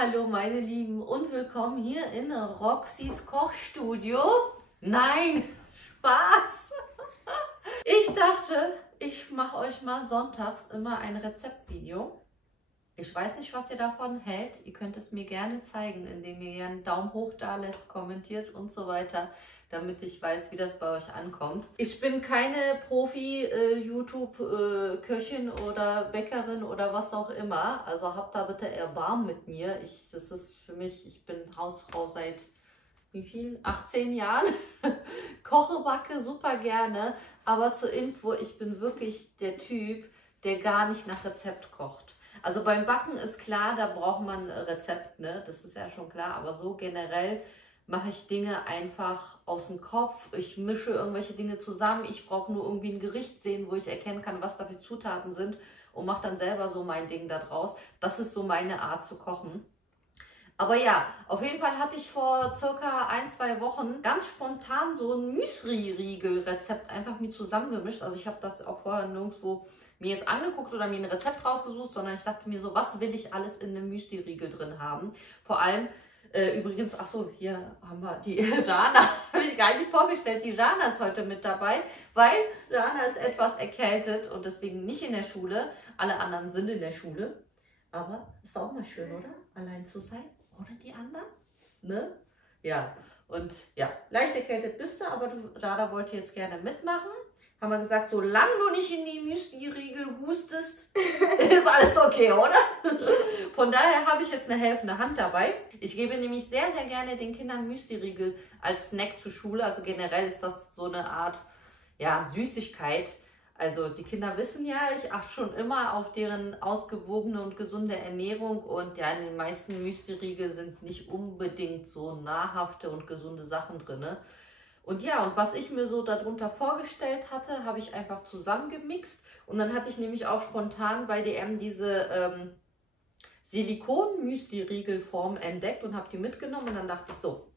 Hallo meine Lieben und willkommen hier in Roxys Kochstudio. Nein, Spaß! Ich dachte, ich mache euch mal sonntags immer ein Rezeptvideo. Ich weiß nicht, was ihr davon hält. Ihr könnt es mir gerne zeigen, indem ihr gerne einen Daumen hoch da lässt, kommentiert und so weiter, damit ich weiß, wie das bei euch ankommt. Ich bin keine Profi-YouTube-Köchin oder Bäckerin oder was auch immer. Also habt da bitte Erbarmen mit mir. Das ist für mich, ich bin Hausfrau seit wie viel? 18 Jahren. Koche, backe super gerne. Aber zur Info, ich bin wirklich der Typ, der gar nicht nach Rezept kocht. Also beim Backen ist klar, da braucht man ein Rezept, ne? Das ist ja schon klar. Aber so generell mache ich Dinge einfach aus dem Kopf. Ich mische irgendwelche Dinge zusammen. Ich brauche nur irgendwie ein Gericht sehen, wo ich erkennen kann, was da für Zutaten sind und mache dann selber so mein Ding da draus. Das ist so meine Art zu kochen. Aber ja, auf jeden Fall hatte ich vor circa 1-2 Wochen ganz spontan so ein Müsli-Riegel-Rezept einfach mir zusammengemischt. Also ich habe das auch vorher nirgendwo mir jetzt angeguckt oder mir ein Rezept rausgesucht, sondern ich dachte mir so, was will ich alles in einem Müsli-Riegel drin haben? Vor allem, übrigens, ach so, hier haben wir die Rana, habe ich gar nicht vorgestellt, die Rana ist heute mit dabei, weil Rana ist etwas erkältet und deswegen nicht in der Schule. Alle anderen sind in der Schule, aber ist auch mal schön, oder? Allein zu sein, ohne die anderen, ne? Ja, und ja, leicht erkältet bist du, aber Rana wollte jetzt gerne mitmachen. Haben wir gesagt, solange du nicht in die Müsli-Riegel hustest, ist alles okay, oder? Von daher habe ich jetzt eine helfende Hand dabei. Ich gebe nämlich sehr, sehr gerne den Kindern Müsli-Riegel als Snack zur Schule. Also generell ist das so eine Art, ja, Süßigkeit. Also die Kinder wissen ja, ich achte schon immer auf deren ausgewogene und gesunde Ernährung. Und ja, in den meisten Müsli-Riegel sind nicht unbedingt so nahrhafte und gesunde Sachen drin. Und ja, und was ich mir so darunter vorgestellt hatte, habe ich einfach zusammengemixt. Und dann hatte ich nämlich auch spontan bei DM diese Silikon-Müsli-Riegel-Form entdeckt und habe die mitgenommen. Und dann dachte ich so,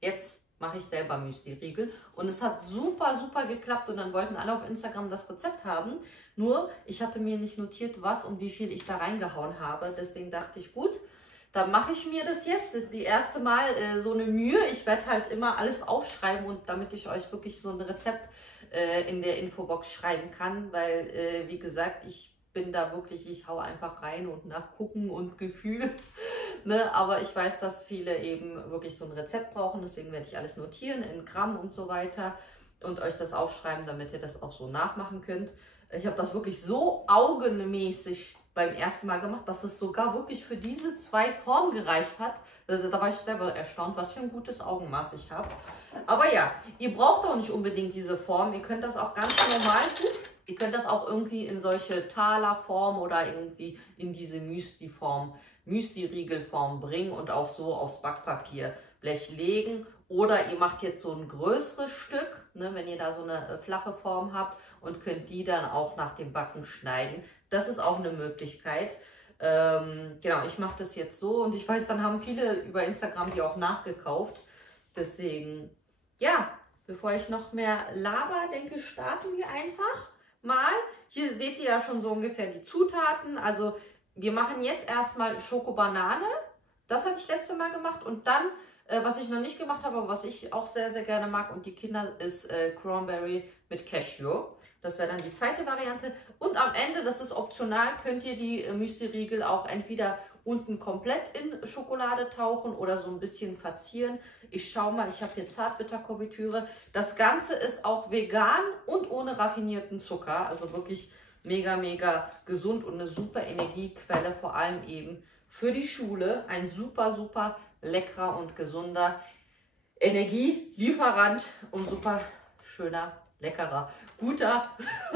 jetzt mache ich selber Müsli-Riegel. Und es hat super, super geklappt. Und dann wollten alle auf Instagram das Rezept haben. Nur, ich hatte mir nicht notiert, was und wie viel ich da reingehauen habe. Deswegen dachte ich, gut, dann mache ich mir das jetzt. Das ist die erste Mal so eine Mühe. Ich werde halt immer alles aufschreiben und damit ich euch wirklich so ein Rezept in der Infobox schreiben kann, weil wie gesagt, ich bin da wirklich, ich hau einfach rein und nach Gucken und Gefühl. Ne? Aber ich weiß, dass viele eben wirklich so ein Rezept brauchen, deswegen werde ich alles notieren in Gramm und so weiter und euch das aufschreiben, damit ihr das auch so nachmachen könnt. Ich habe das wirklich so augenmäßig beim ersten Mal gemacht, dass es sogar wirklich für diese 2 Formen gereicht hat. Da war ich selber erstaunt, was für ein gutes Augenmaß ich habe. Aber ja, ihr braucht auch nicht unbedingt diese Form. Ihr könnt das auch ganz normal tun. Ihr könnt das auch irgendwie in solche Talerform oder irgendwie in diese Müsli-Form, Müsli-Riegel-Form bringen und auch so aufs Backpapierblech legen. Oder ihr macht jetzt so ein größeres Stück, ne, wenn ihr da so eine flache Form habt und könnt die dann auch nach dem Backen schneiden. Das ist auch eine Möglichkeit. Genau, ich mache das jetzt so und ich weiß, dann haben viele über Instagram die auch nachgekauft. Deswegen, ja, bevor ich noch mehr laber, denke ich, starten wir einfach mal. Hier seht ihr ja schon so ungefähr die Zutaten. Also wir machen jetzt erstmal Schokobanane. Das hatte ich letzte Mal gemacht und dann, was ich noch nicht gemacht habe, aber was ich auch sehr, sehr gerne mag und die Kinder, ist Cranberry mit Cashew. Das wäre dann die zweite Variante. Und am Ende, das ist optional, könnt ihr die Müsli-Riegel auch entweder unten komplett in Schokolade tauchen oder so ein bisschen verzieren. Ich schaue mal, ich habe hier Zartbitterkonfitüre. Das Ganze ist auch vegan und ohne raffinierten Zucker. Also wirklich mega, mega gesund und eine super Energiequelle, vor allem eben für die Schule. Ein super, super leckerer und gesunder Energielieferant und super schöner, leckerer, guter,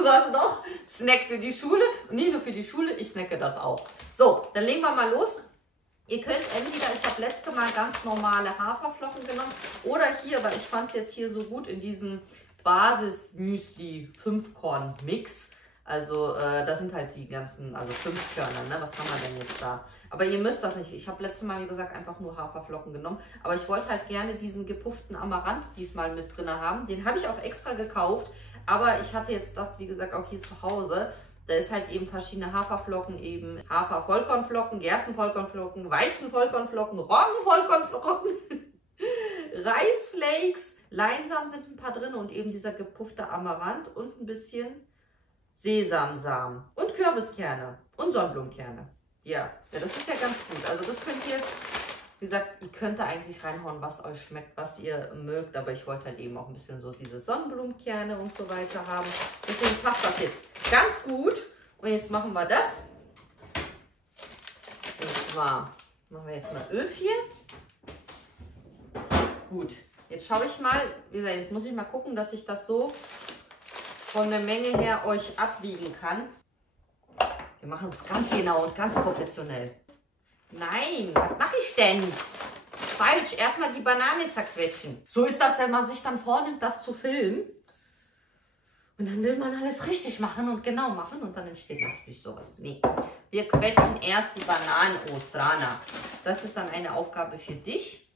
was noch? Snack für die Schule. Und nicht nur für die Schule, ich snacke das auch. So, dann legen wir mal los. Ihr könnt entweder, ich habe letzte Mal ganz normale Haferflocken genommen oder hier, weil ich fand es jetzt hier so gut in diesem Basis-Müsli 5-Korn-Mix. Also das sind halt die ganzen, also 5 Körner, ne? Was haben wir denn jetzt da? Aber ihr müsst das nicht. Ich habe letztes Mal, wie gesagt, einfach nur Haferflocken genommen. Aber ich wollte halt gerne diesen gepufften Amaranth diesmal mit drin haben. Den habe ich auch extra gekauft. Aber ich hatte jetzt das, wie gesagt, auch hier zu Hause. Da ist halt eben verschiedene Haferflocken, eben Hafer-Vollkornflocken, Gersten-Vollkornflocken, Weizen-Vollkornflocken, Roggen-Vollkornflocken, Reisflakes, Leinsamen sind ein paar drin und eben dieser gepuffte Amaranth und ein bisschen Sesamsamen und Kürbiskerne und Sonnenblumenkerne. Ja, das ist ja ganz gut. Also das könnt ihr, wie gesagt, ihr könnt da eigentlich reinhauen, was euch schmeckt, was ihr mögt. Aber ich wollte halt eben auch ein bisschen so diese Sonnenblumenkerne und so weiter haben. Deswegen passt das jetzt ganz gut. Und jetzt machen wir das. Und zwar machen wir jetzt mal Öl hier. Gut, jetzt schaue ich mal, wie gesagt, jetzt muss ich mal gucken, dass ich das so von der Menge her euch abwiegen kann. Wir machen es ganz genau und ganz professionell. Nein, was mache ich denn? Falsch, erstmal die Banane zerquetschen. So ist das, wenn man sich dann vornimmt, das zu filmen. Und dann will man alles richtig machen und genau machen und dann entsteht natürlich sowas. Nee, wir quetschen erst die Bananen, Rana. Das ist dann eine Aufgabe für dich.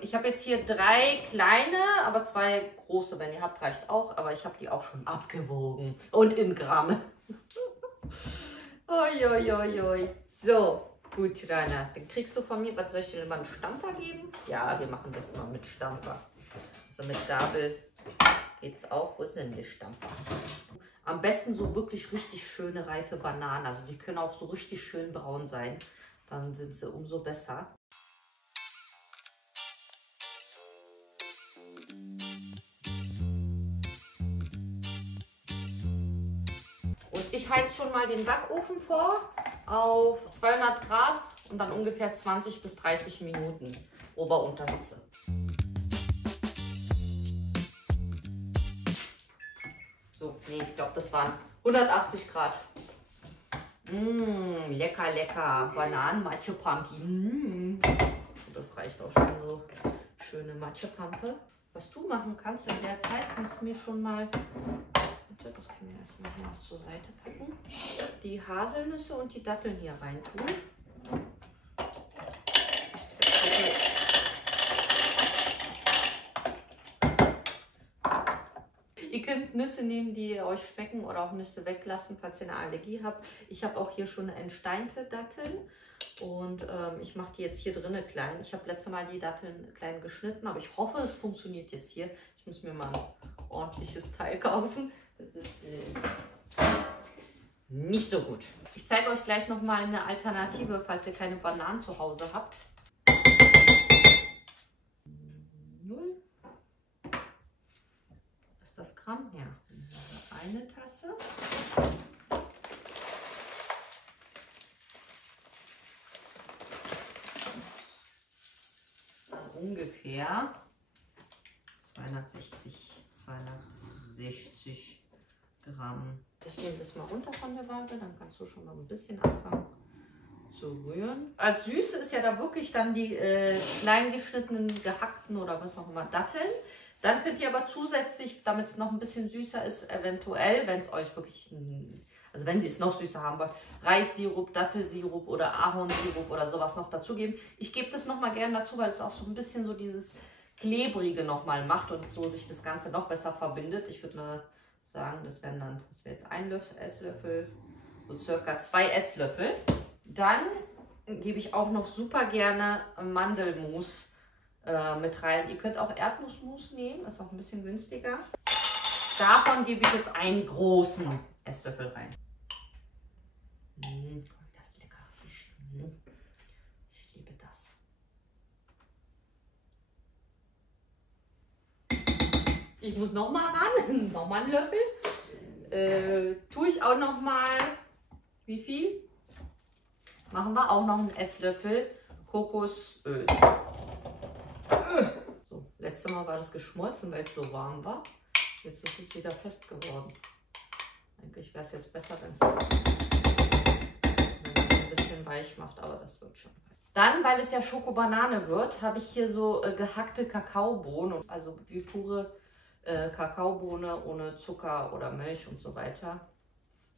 Ich habe jetzt hier 3 kleine, aber 2 große. Wenn ihr habt, reicht auch. Aber ich habe die auch schon abgewogen und in Gramm. Oi. So. Gut, Rainer, dann kriegst du von mir, was soll ich dir denn mal einen Stampfer geben? Ja, wir machen das mal mit Stampfer. Also mit Gabel geht's auch. Wo ist denn der Stampfer? Am besten so wirklich richtig schöne, reife Bananen. Also die können auch so richtig schön braun sein. Dann sind sie umso besser. Und ich heiz schon mal den Backofen vor auf 200 Grad und dann ungefähr 20 bis 30 Minuten Ober-Unterhitze. So, nee, ich glaube, das waren 180 Grad. Lecker, lecker. Bananen-Matschepampi. Das reicht auch schon so. Schöne Matschepampe. Was du machen kannst in der Zeit, kannst du mir schon mal... Das können wir erstmal hier noch zur Seite packen. Die Haselnüsse und die Datteln hier rein tun. Ihr könnt Nüsse nehmen, die euch schmecken oder auch Nüsse weglassen, falls ihr eine Allergie habt. Ich habe auch hier schon entsteinte Datteln und ich mache die jetzt hier drinnen klein. Ich habe letztes Mal die Datteln klein geschnitten, aber ich hoffe, es funktioniert jetzt hier. Ich muss mir mal ein ordentliches Teil kaufen. Das ist nicht so gut. Ich zeige euch gleich noch mal eine Alternative, falls ihr keine Bananen zu Hause habt. 0. Ist das Gramm? Ja. Eine Tasse. Dann ungefähr 260 Gramm. Ich nehme das mal runter von der Waage, dann kannst du schon mal ein bisschen anfangen zu rühren. Als Süße ist ja da wirklich dann die klein geschnittenen, gehackten oder was auch immer Datteln. Dann könnt ihr aber zusätzlich, damit es noch ein bisschen süßer ist, eventuell, wenn es euch wirklich, also wenn sie es noch süßer haben wollt, Reissirup, Dattelsirup oder Ahornsirup oder sowas noch dazugeben. Ich gebe das nochmal gerne dazu, weil es auch so ein bisschen so dieses Klebrige nochmal macht und so sich das Ganze noch besser verbindet. Ich würde mal sagen, das wäre jetzt ein Esslöffel, so circa 2 Esslöffel. Dann gebe ich auch noch super gerne Mandelmus mit rein. Ihr könnt auch Erdnussmus nehmen, ist auch ein bisschen günstiger. Davon gebe ich jetzt einen großen Esslöffel rein. Das ist lecker. Ich liebe das. Ich muss noch mal ran, noch mal einen Löffel. Tue ich auch noch mal, wie viel? Machen wir auch noch einen Esslöffel Kokosöl. So, letztes Mal war das geschmolzen, weil es so warm war. Jetzt ist es wieder fest geworden. Eigentlich wäre es jetzt besser, wenn es ein bisschen weich macht, aber das wird schon. Dann, weil es ja Schokobanane wird, habe ich hier so gehackte Kakaobohnen, also wie pure Kakaobohne ohne Zucker oder Milch und so weiter.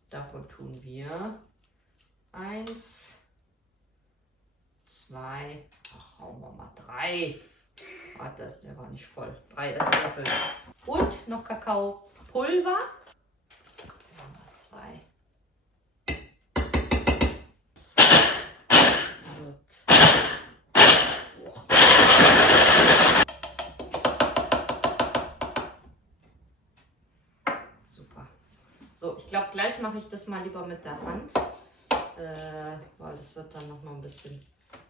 Davon tun wir 1, 2, hauen wir mal 3. Warte, der war nicht voll. 3 Esslöffel. Und noch Kakaopulver. 2. So, ich glaube, gleich mache ich das mal lieber mit der Hand, weil das wird dann noch mal ein bisschen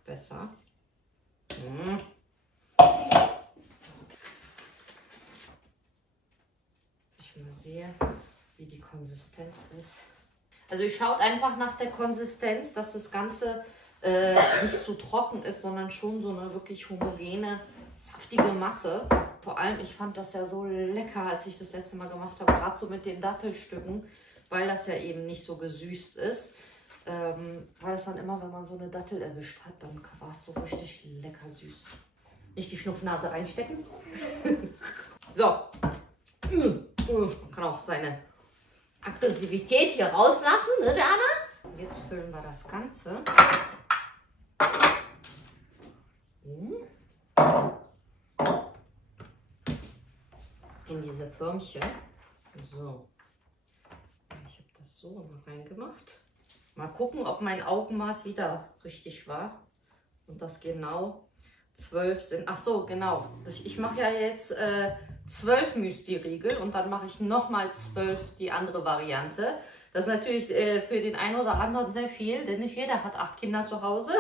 besser. Ich mal sehe, wie die Konsistenz ist. Also ich schaue einfach nach der Konsistenz, dass das Ganze nicht so trocken ist, sondern schon so eine wirklich homogene, saftige Masse. Vor allem, ich fand das ja so lecker, als ich das letzte Mal gemacht habe, gerade so mit den Dattelstücken, weil das ja eben nicht so gesüßt ist. Weil es dann immer, wenn man so eine Dattel erwischt hat, dann war es so richtig lecker süß. Nicht die Schnupfnase reinstecken. So. Man kann auch seine Aggressivität hier rauslassen, ne, Dana? Jetzt füllen wir das Ganze in diese Förmchen. So. Ich habe das so noch reingemacht. Mal gucken, ob mein Augenmaß wieder richtig war. Und das genau 12 sind. Ach so, genau. Ich mache ja jetzt 12 Müsli-Riegel und dann mache ich nochmal 12 die andere Variante. Das ist natürlich für den einen oder anderen sehr viel, denn nicht jeder hat 8 Kinder zu Hause.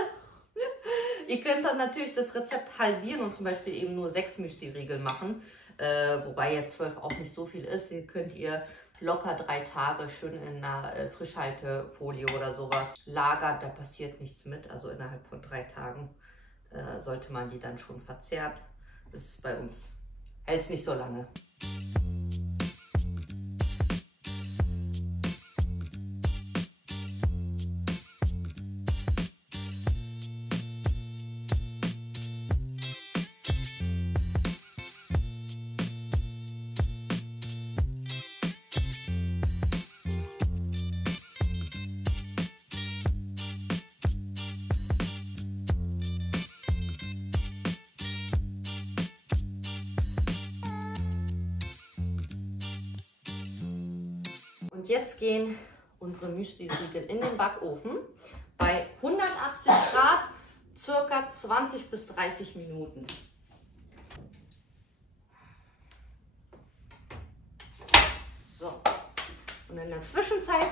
Ihr könnt dann natürlich das Rezept halbieren und zum Beispiel eben nur 6 Müsli-Riegel machen. Wobei jetzt 12 auch nicht so viel ist. Die könnt ihr locker 3 Tage schön in einer Frischhaltefolie oder sowas lagern. Da passiert nichts mit. Also innerhalb von 3 Tagen sollte man die dann schon verzehren. Das ist bei uns hält es nicht so lange. Und jetzt gehen unsere Müsli-Riegel in den Backofen bei 180 Grad, circa 20 bis 30 Minuten. So, und in der Zwischenzeit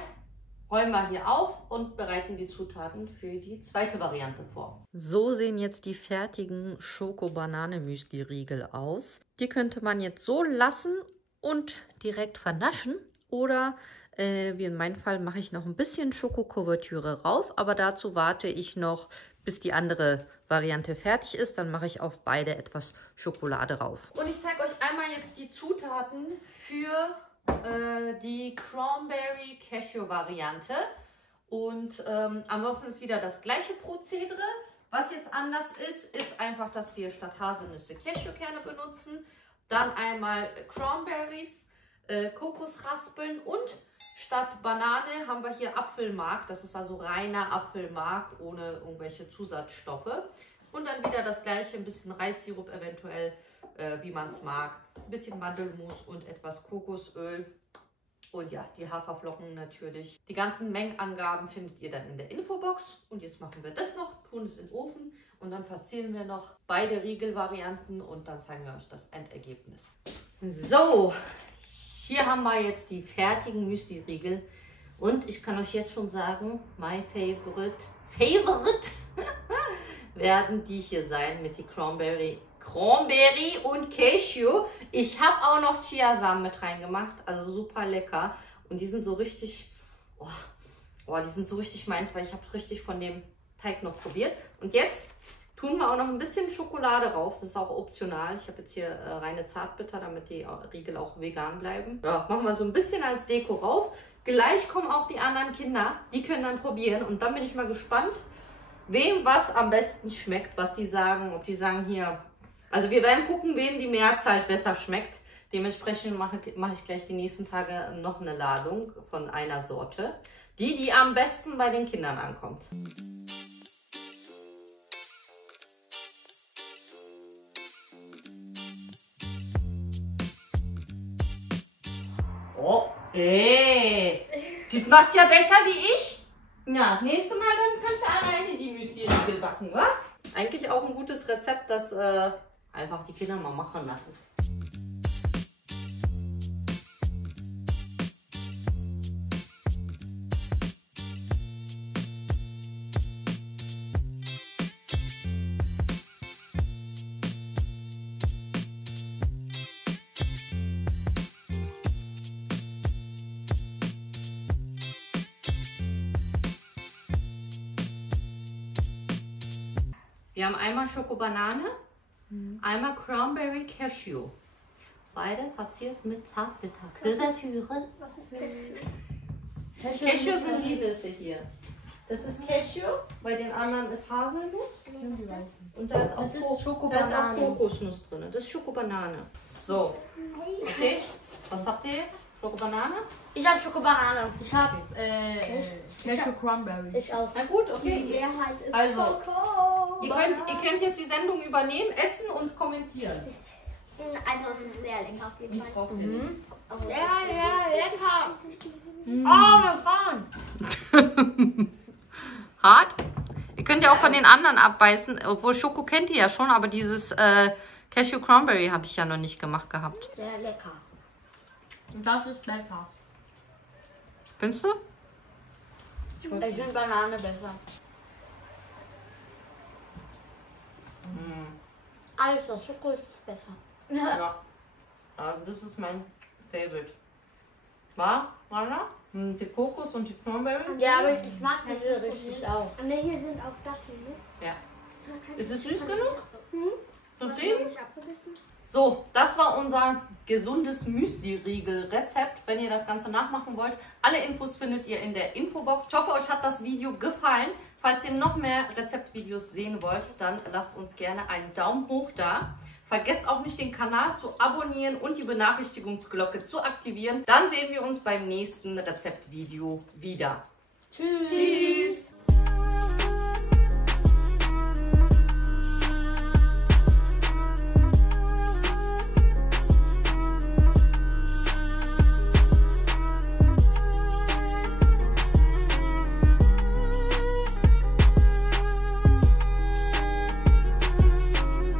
räumen wir hier auf und bereiten die Zutaten für die zweite Variante vor. So sehen jetzt die fertigen Schoko-Banane-Müsli-Riegel aus. Die könnte man jetzt so lassen und direkt vernaschen. Oder wie in meinem Fall mache ich noch ein bisschen Schokokuvertüre rauf, aber dazu warte ich noch, bis die andere Variante fertig ist. Dann mache ich auf beide etwas Schokolade rauf. Und ich zeige euch einmal jetzt die Zutaten für die Cranberry Cashew Variante. Und ansonsten ist wieder das gleiche Prozedere. Was jetzt anders ist, ist einfach, dass wir statt Haselnüsse Cashewkerne benutzen. Dann einmal Cranberries, Kokosraspeln und statt Banane haben wir hier Apfelmark. Das ist also reiner Apfelmark ohne irgendwelche Zusatzstoffe. Und dann wieder das gleiche, ein bisschen Reissirup eventuell, wie man es mag. Ein bisschen Mandelmus und etwas Kokosöl. Und ja, die Haferflocken natürlich. Die ganzen Mengenangaben findet ihr dann in der Infobox. Und jetzt machen wir das noch, tun es in den Ofen und dann verzieren wir noch beide Riegelvarianten und dann zeigen wir euch das Endergebnis. So, hier haben wir jetzt die fertigen Müsli-Riegel und ich kann euch jetzt schon sagen, my favorite werden die hier sein mit die Cranberry und Cashew. Ich habe auch noch Chiasamen mit reingemacht, also super lecker. Und die sind so richtig, die sind so richtig meins, weil ich habe richtig von dem Teig noch probiert. Und jetzt tun wir auch noch ein bisschen Schokolade drauf. Das ist auch optional. Ich habe jetzt hier reine Zartbitter, damit die Riegel auch vegan bleiben. Ja, machen wir so ein bisschen als Deko rauf. Gleich kommen auch die anderen Kinder, die können dann probieren. Und dann bin ich mal gespannt, wem was am besten schmeckt, was die sagen. Ob die sagen hier, also wir werden gucken, wem die Mehrzahl besser schmeckt. Dementsprechend mache ich gleich die nächsten Tage noch eine Ladung von einer Sorte, die am besten bei den Kindern ankommt. Oh, ey, du machst ja besser wie ich. Ja, nächstes Mal dann kannst du alleine die Müsli-Riegel backen, wa? Eigentlich auch ein gutes Rezept, das einfach die Kinder mal machen lassen. Wir haben einmal Schokobanane, einmal Cranberry Cashew. Beide verziert mit Zartbitter. Was ist Cashew? Cashew sind die Nüsse hier. Das ist Cashew, bei den anderen ist Haselnuss. Und da ist auch, Das ist da ist auch Schokobanane. Kokosnuss drin. Das ist Schokobanane. So, okay. Was habt ihr jetzt? Schokobanane? Ich habe Schokobanane. Ich habe Cashew Cranberry. Ich auch. Na gut, Die okay. Mehrheit ist Also, Schoko. Ihr könnt jetzt die Sendung übernehmen, essen und kommentieren. Also es ist sehr lecker auf jeden Wie Fall. braucht ihr nicht? Ja, lecker. Oh, mein Freund. Hart? Ihr könnt ja auch von den anderen abbeißen, obwohl Schoko kennt ihr ja schon, aber dieses Cashew Cranberry habe ich ja noch nicht gemacht gehabt. Sehr lecker. Das ist besser. Findest du? Ich finde Banane besser. Alles was Schoko ist besser. Ja. Das ist mein Favorite. War, Rana? Die Kokos und die Cranberry? Ja, aber ich mag diese richtig auch. Und hier sind auch Datteln, ne? Ja. Ist es süß genug? Hast du Zufrieden? nicht abgebissen? So, das war unser gesundes Müsli-Riegel-Rezept. Wenn ihr das Ganze nachmachen wollt, alle Infos findet ihr in der Infobox. Ich hoffe, euch hat das Video gefallen. Falls ihr noch mehr Rezeptvideos sehen wollt, dann lasst uns gerne einen Daumen hoch da. Vergesst auch nicht, den Kanal zu abonnieren und die Benachrichtigungsglocke zu aktivieren. Dann sehen wir uns beim nächsten Rezeptvideo wieder. Tschüss.